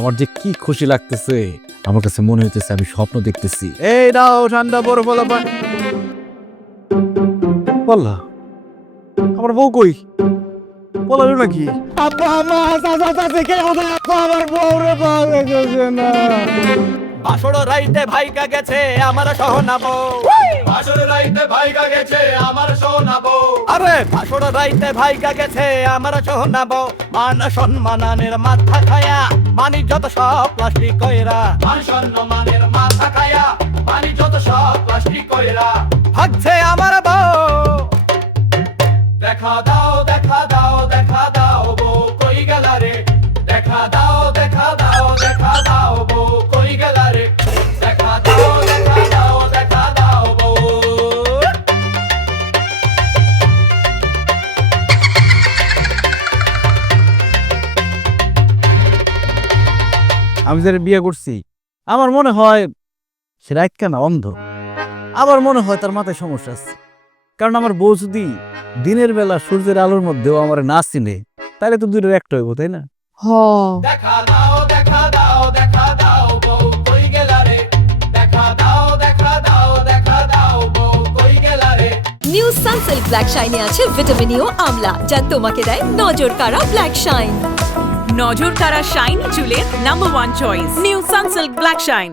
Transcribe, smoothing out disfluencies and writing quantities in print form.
আমার যে কি খুশি লাগতেছে, আমার কাছে মনে হইতেছে আমি স্বপ্ন দেখতেছি। এই নাও ঠান্ডা বরফ বলা বললা আমার বউ কই? বলালো নাকি? আপা মা চাচা চাচি কে কোথায়? আপা আমার বউ রে পাওয়া গেছে না। বাসর রাইতে ভাইকা গেছে আমার সোনাবো, বাসর রাইতে ভাইকা গেছে আমার সোনাবো, আরে বাসর রাইতে ভাইকা গেছে আমার সোনাবো। মান সম্মানের মাথা খায়া মানি যত সব প্লাস্টিক কইরা, মান সম্মানের মাথা খায়া মানি যত সব প্লাস্টিক কইরা ভাগছে আমার বউ। দেখা দাও দেখা দাও দেখা দাও বউ কই গেলা রে, দেখা দাও দেখা দাও দেখা দাও বউ কই গেলা রে, দেখা দাও দেখা দাও দেখা দাও বউ। আমি যারা বিয়ে করছি আমার মনে হয় সে রাত কেন অন্ধ, আবার মনে হয় তার মাথায় সমস্যা আছে। কারণ আমার বউ যদি দিনের বেলা সূর্যের আলোর মধ্যেও আমার না চিনে, তাহলে তো দুটোর একটা হইব, তাই না? দেখা দাও দেখা দাও দেখা দাও বউ কই গেলা রে, দেখা দাও দেখা দাও দেখা দাও বউ কই গেলা রে। নিউ সানসিল্ক ব্ল্যাক শাইনে আছে ভিটামিন ই ও আমলা, যা তোমাকে দেয় নজর কাড়া ব্ল্যাক শাইন। নজর কাড়া শাইনি চুলের number 1 choice new Sunsilk black shine.